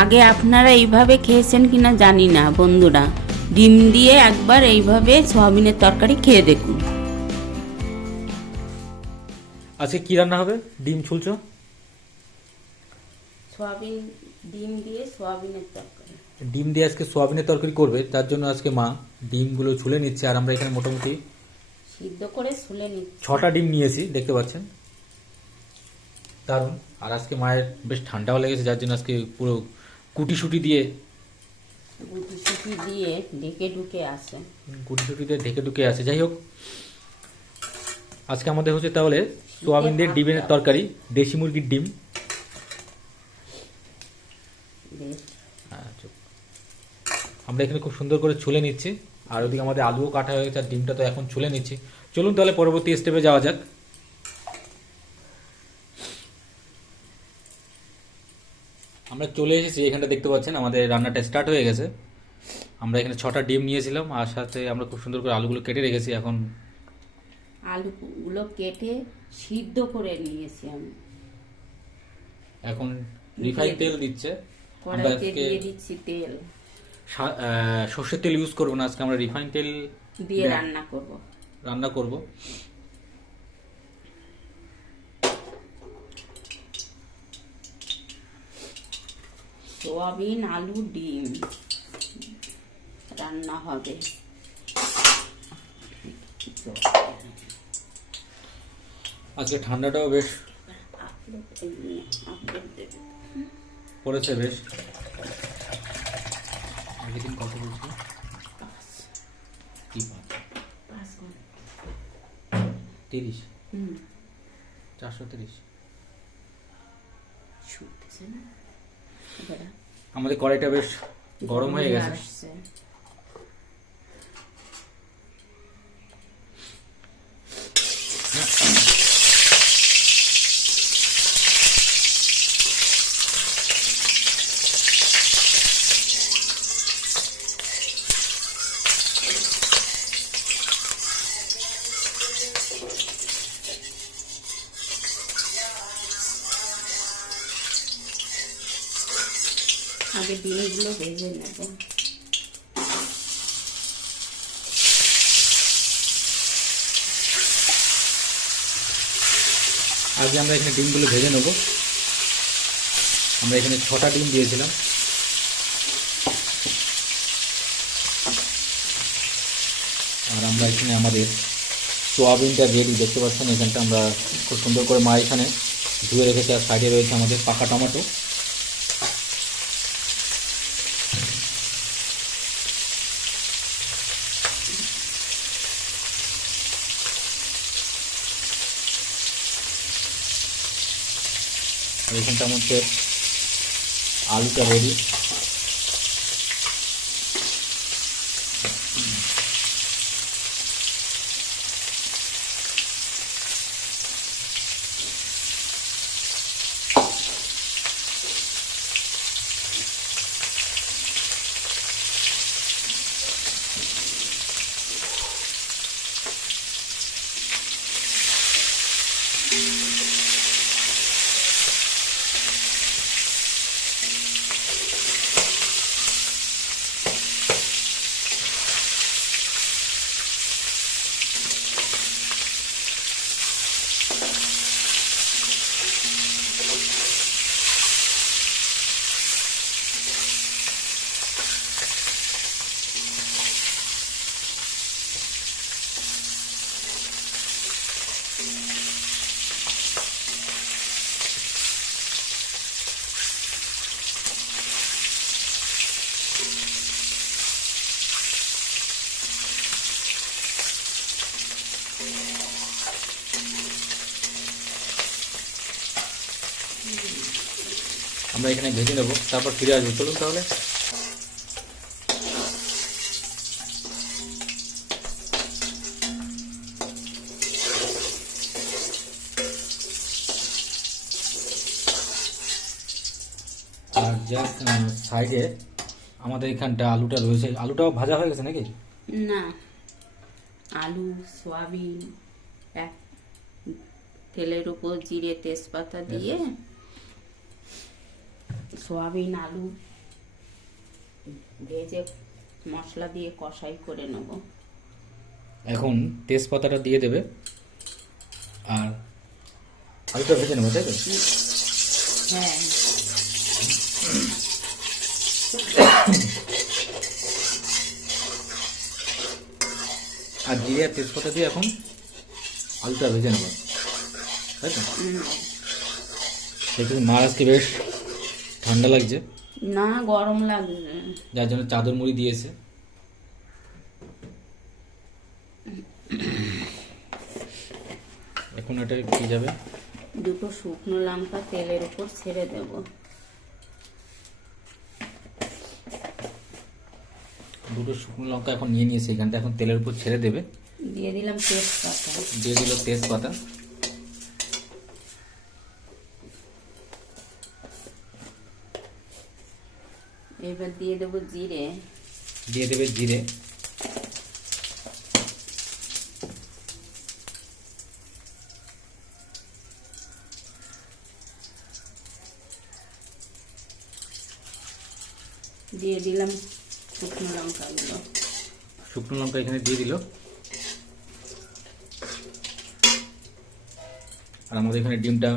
আগে আপনারা এইভাবে খেয়েছেন কিনা জানি না বন্ধুরা। ডিম দিয়ে একবার এইভাবে সোয়াবিনের তরকারি খেয়ে দেখুন। আজকে কি রান্না হবে? ডিম ছুলছো? সোয়াবিন ডিম দিয়ে সোয়াবিনের তরকারি। ডিম দিয়ে আজকে সোয়াবিনের তরকারি করবে তার জন্য আজকে মা ডিমগুলো ছুলে নিচ্ছে আর আমরা এখানে মোটামুটি সিদ্ধ করে শুলে নিচ্ছি। ছটা ডিম নিয়েছি দেখতে পাচ্ছেন? দারুণ। আর আজকে মায়ের বেশ ঠান্ডাও লেগেছে যার জন্য আজকে পুরো কুটি শুটি দিয়ে? গুটি সুটি দিয়ে ডেকে ঢুকে আসে। কুটি শুটি দিয়ে ঢেকে ঢুকে আছে যাই হোক আজকে আমাদের হচ্ছে তাহলে সোয়াবিন দিয়ে ডিমের তরকারি দেশি মুরগির ডিম। হ্যাঁ, আমরা এখানে খুব সুন্দর করে ছুলে নিচ্ছি। আর ওদিকে আমাদের আলুও কাটা হয়ে গেছে আর ডিমটা তো এখন ছুলে নিচ্ছি। চলুন তাহলে পরবর্তী স্টেপে যাওয়া যাক। আমরা চলে এসেছি এখানটা দেখতে পাচ্ছেন আমাদের রান্নাটা স্টার্ট হয়ে গেছে। আমরা এখানে ছটা ডিম নিয়েছিলাম আর সাথে আমরা খুব সুন্দর করে আলুগুলো কেটে রেখেছি এখন আলুগুলো কেটে সিদ্ধ করে নিয়েছি আমি। এখন রিফাইন তেল দিচ্ছে। আমরা দিয়ে দিচ্ছি তেল। সর্ষের তেল ইউজ করব না আজকে আমরা রিফাইন তেল দিয়ে রান্না করব। রান্না করব। সোয়াবিন আলু ডিম। রান্না হবে। আজকে ঠান্ডাটাও বেশ পড়েছে বেশ। আগের দিন কত বলছিল কি। তিরিশ। চারশো তিরিশ। না আমাদের কড়াইটা বেশ গরম হয়ে গেছে। ডিমগুলো ভেজে নেব আগে আমরা এখানে ডিমগুলো ভেজে নেব। আমরা এখানে ছটা ডিম দিয়েছিলাম। আর আমরা এখানে আমাদের সোয়াবিনটা রেডি দেখতে পাচ্ছেন, এখানটা আমরা খুব সুন্দর করে মা এখানে ধুয়ে রেখেছে, আর সাইডে রয়েছে আমাদের পাকা টমেটো। আর এখানটা আমাদের আলুটা রেডি আমরা এখানে ভেজে নেব তারপর ফিরে আসব। চলুন তাহলে। আর জাস্ট সাইডে আমাদের এখানটা আলুটা রয়েছে। আলুটাও ভাজা হয়ে গেছে নাকি? না। আলু সয়াবিন এক তেলের উপর জিরে তেজপাতা দিয়ে সোয়াবিন আলু ভেজে মশলা দিয়ে কষাই করে নেব। এখন তেজপাতাটা দিয়ে দেবে। আর আলুটা ভেজে নেব তাই তো? হ্যাঁ। আর জিরে আর তেজপাতা দিয়ে এখন আলুটা ভেজে নেবে তাই তো। দেখুন আজকে বেশ ঠান্ডা লাগছে? না গরম লাগছে। যার জন্য চাদর মুড়ি দিয়েছে। এখন এটা কি যাবে? দুটো শুকনো লঙ্কা তেলের উপর ছেড়ে দেব। দুটো শুকনো লঙ্কা এখন নিয়ে নিয়েছে এখানটা। এখন তেলের উপর ছেড়ে দেবে। দিয়ে দিলাম তেজপাতা। দিয়ে দিল তেজপাতা। এবার দিয়ে দেবো জিরে। দিয়ে দেবে জিরে। দিয়ে দিলাম শুকনো লঙ্কাগুলো। শুকনো লঙ্কা এখানে দিয়ে দিল। আর আমাদের এখানে ডিমটা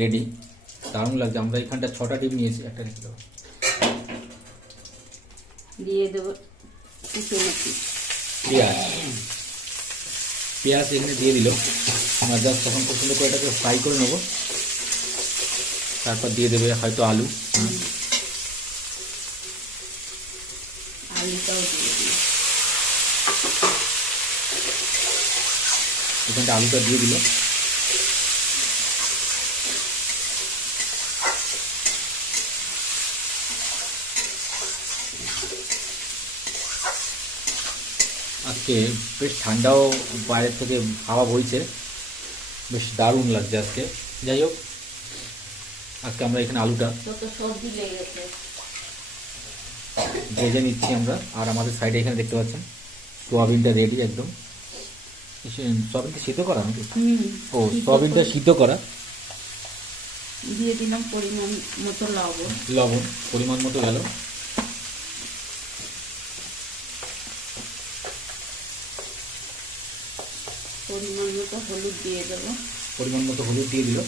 রেডি দারুণ লাগছে। আমরা এখানটা ছটা ডিম নিয়েছি একটা রেখে দেবো দিয়ে দেবো কুচনো পেঁয়াজ। পেঁয়াজ এখানে দিয়ে দিল। আমরা জাস্ট তখন সুন্দর করে এটাকে ফ্রাই করে নেব। তারপর দিয়ে দেবে হয়তো আলু। আলুটাও দিয়ে দিই। এখানটা আলুটা দিয়ে দিল। আজকে বেশ ঠান্ডাও বাইরের থেকে হাওয়া বইছে। বেশ দারুণ লাগছে আজকে। যাই হোক আজকে আমরা এখানে আলুটা ভেজে নিচ্ছি আমরা। আর আমাদের সাইডে এখানে দেখতে পাচ্ছেন সোয়াবিনটা রেডি একদম। সোয়াবিনটা সিদ্ধ করা নাকি? ও সোয়াবিনটা সিদ্ধ করা। দিয়ে দিলাম পরিমাণ মতো লবণ। লবণ পরিমাণ মতো গেল। পরিমাণ মতো হলুদ দিয়ে দেব। পরিমাণ মতো হলুদ দিয়ে দিল।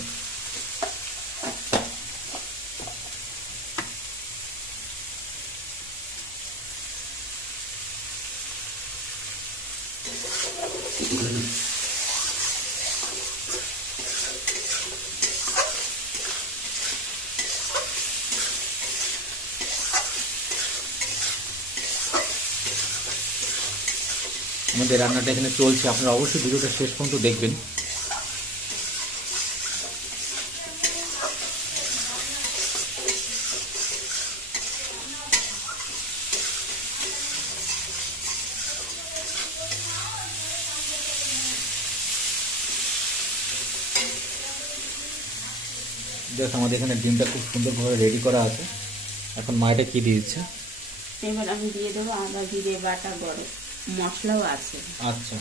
আমাদের রান্নাটা এখানে চলছে। আপনারা অবশ্যই ভিডিওটা শেষ পর্যন্ত দেখবেন। জাস্ট আমাদের এখানে ডিমটা খুব সুন্দরভাবে রেডি করা আছে। এখন মায়েটা কি দিয়ে দিচ্ছে? এবার আমি দিয়ে দেবো আদা জিরে বাটা গরম। মশলাও আছে। আচ্ছা।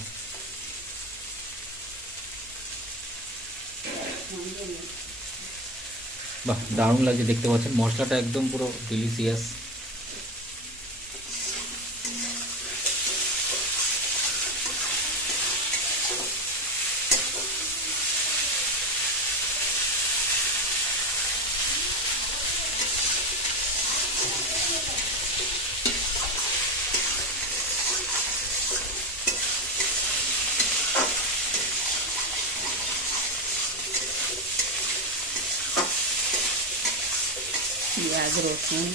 বাহ দারুণ লাগছে দেখতে পাচ্ছেন মশলাটা একদম পুরো ডিলিশিয়াস পেঁয়াজ রসুন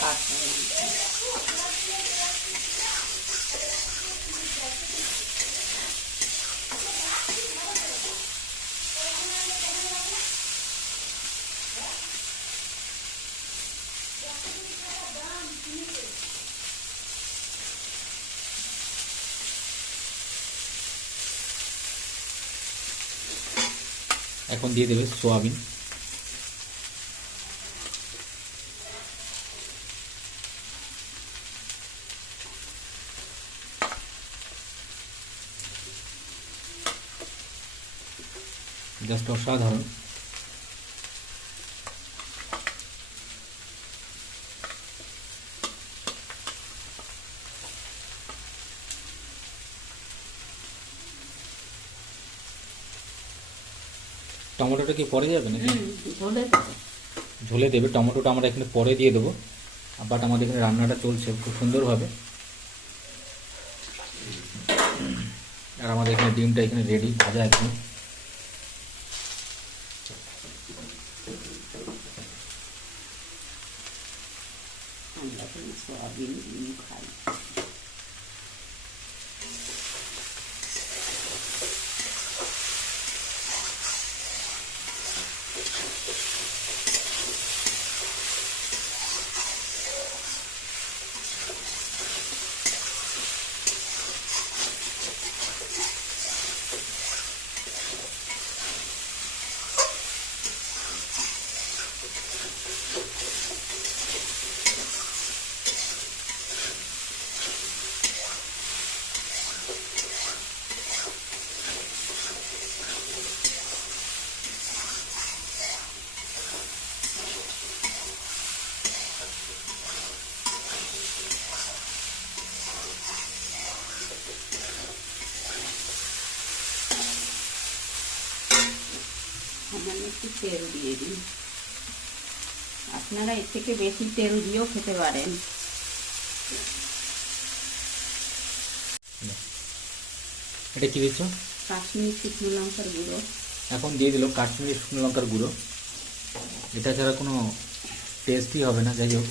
কাঁচা লঙ্কা এখন দিয়ে দেবে সোয়াবিন। জাস্ট অসাধারণ। টমেটোটা কি পরে যাবে না ঝুলে দেবে। টমেটোটা আমরা এখানে পরে দিয়ে দেবো। বাট আমাদের এখানে রান্নাটা চলছে খুব সুন্দরভাবে। আর আমাদের এখানে ডিমটা এখানে রেডি ভাজা একদম আমরা কিন্তু সয়াবিন ডিম খাই সামান্য একটু তেল দিয়ে দিন আপনারা এর থেকে বেশি তেল দিয়েও খেতে পারেন। এটা কি দিচ্ছ? কাশ্মীর শুকনো লঙ্কার গুঁড়ো। এখন দিয়ে দিল কাশ্মীরি শুকনো লঙ্কার গুঁড়ো। এটা ছাড়া কোনো টেস্টই হবে না যাই হোক।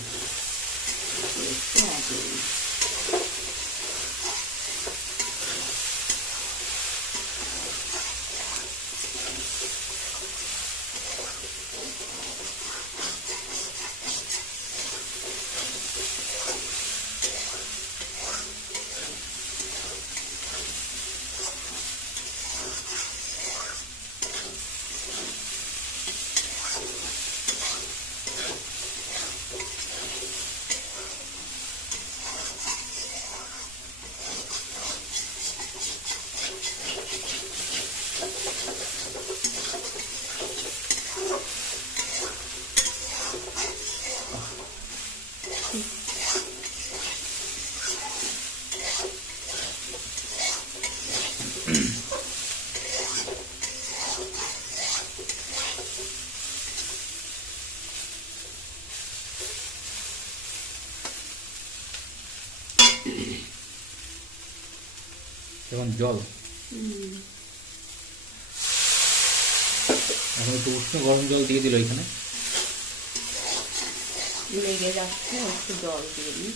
এখন জল। এখন একটু উষ্ণ গরম জল দিয়ে দিল এখানে। লেগে যাচ্ছে একটু জল দিয়ে দিন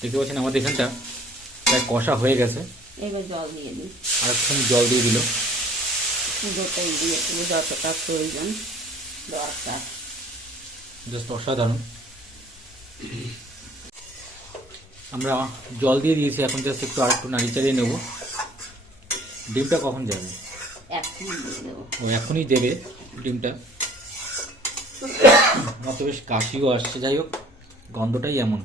দেখতে পাচ্ছেন আমাদের এখানটা প্রায় কষা হয়ে গেছে। এবার জল দিয়ে দিন আর একটু জল দিয়ে দিল। পুজোটাই দিয়ে যতটা প্রয়োজন দরকার। জাস্ট অসাধারণ। আমরা জল দিয়ে দিয়েছি এখন জাস্ট একটু আর একটু নাড়ি চালিয়ে নেব। ডিমটা কখন যাবে ও এখনই দেবে ডিমটা। আমার তো বেশ কাশিও আসছে যাই হোক গন্ধটাই এমন।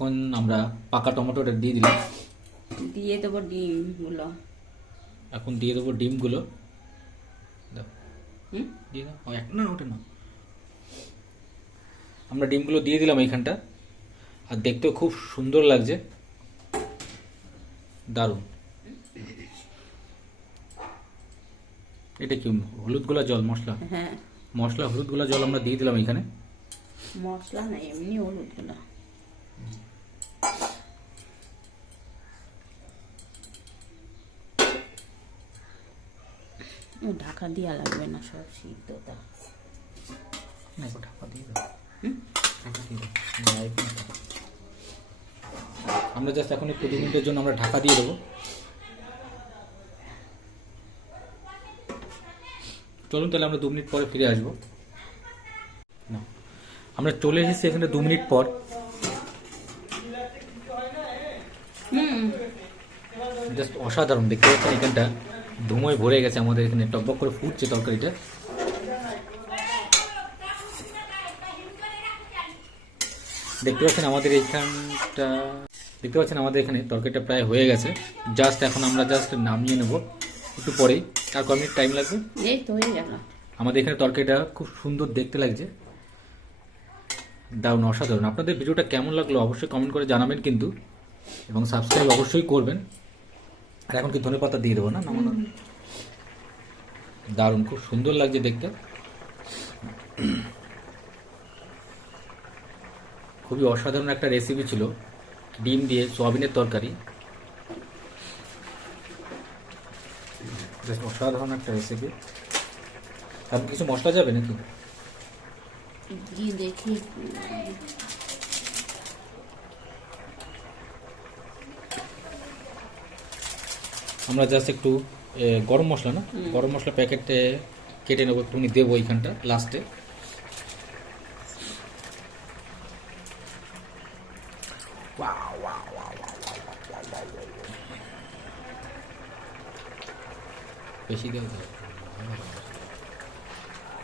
এখন আমরা পাকা টমেটোটা দিয়ে দিলাম। দিয়ে দেবো ডিমগুলো। এখন দিয়ে দেবো ডিমগুলো। দাও। হুম? দিয়ে দাও। এক না ওটা না। আমরা ডিমগুলো দিয়ে দিলাম এইখানটা। আর দেখতেও খুব সুন্দর লাগছে। দারুণ। এটা কি হলুদ গোলা জল মশলা? হ্যাঁ। মশলা হলুদ গোলা জল আমরা দিয়ে দিলাম এখানে মশলা না এমনি হলুদ ও ঢাকা দিয়া লাগবে না সব সিদ্ধটা আমরা জাস্ট এখন একটু দু মিনিটের জন্য আমরা ঢাকা দিয়ে দেবো। চলুন তাহলে আমরা দু মিনিট পরে ফিরে আসব। না। আমরা চলে এসেছি এখানে দু মিনিট পর। জাস্ট অসাধারণ দেখতে পাচ্ছেন এখানটা। ধুমোয় ভরে গেছে আমাদের এখানে টকবক করে ফুটছে তরকারিটা। দেখতে পাচ্ছেন আমাদের এইখানটা দেখতে পাচ্ছেন আমাদের এখানে তরকারিটা প্রায় হয়ে গেছে। জাস্ট এখন আমরা জাস্ট নামিয়ে নেব একটু পরেই। আর ক মিনিট টাইম লাগবে? এই তো হয়ে গেল। আমাদের এখানে তরকারিটা খুব সুন্দর দেখতে লাগছে। দারুণ অসাধারণ। আপনাদের ভিডিওটা কেমন লাগল অবশ্যই কমেন্ট করে জানাবেন কিন্তু এবং সাবস্ক্রাইব অবশ্যই করবেন। আর এখন কি ধনে পাতা দিয়ে দেবো না? দারুণ, খুব সুন্দর লাগছে দেখতে। খুবই অসাধারণ একটা রেসিপি ছিল। ডিম দিয়ে সোয়াবিনের তরকারি। অসাধারণ একটা রেসিপি আপনি কিছু মশলা যাবে নাকি? দেখি। আমরা জাস্ট একটু গরম মশলা না? গরম মশলা প্যাকেটে কেটে নেব একটুখানি দেবো এইখানটা লাস্টে বেশি।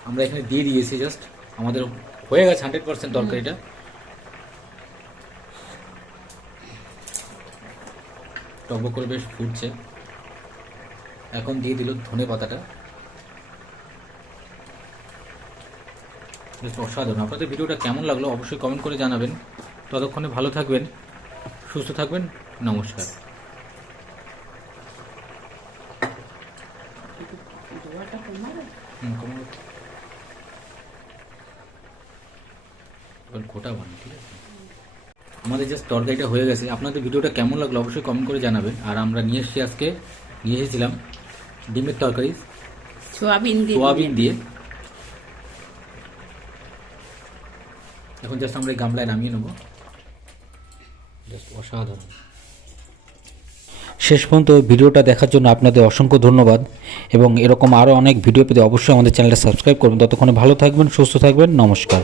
আমরা এখানে দিয়ে দিয়েছি জাস্ট আমাদের হয়ে গেছে হান্ড্রেড পার্সেন্ট তরকারিটা। টকবক করে বেশ ফুটছে। এখন দিয়ে দিল ধনে পাতাটা। অসাধারণ। আপনাদের ভিডিওটা কেমন লাগল অবশ্যই কমেন্ট করে জানাবেন। ততক্ষণে ভালো থাকবেন, সুস্থ থাকবেন, নমস্কার। গোটা আমাদের জাস্ট তরকারিটা হয়ে গেছে। আপনাদের ভিডিওটা কেমন লাগল অবশ্যই কমেন্ট করে জানাবেন। আর আমরা নিয়ে এসেছি আজকে নিয়ে এসেছিলাম ডিমের তরকারি। সোয়াবিন দিয়ে। সোয়াবিন দিয়ে। এখন জাস্ট আমরা এই গামলায় নামিয়ে নেব। জাস্ট অসাধারণ। শেষ পর্যন্ত ভিডিওটা দেখার জন্য আপনাদের অসংখ্য ধন্যবাদ এবং এরকম আরও অনেক ভিডিও পেতে অবশ্যই আমাদের চ্যানেলটা সাবস্ক্রাইব করবেন ততক্ষণে ভালো থাকবেন সুস্থ থাকবেন নমস্কার।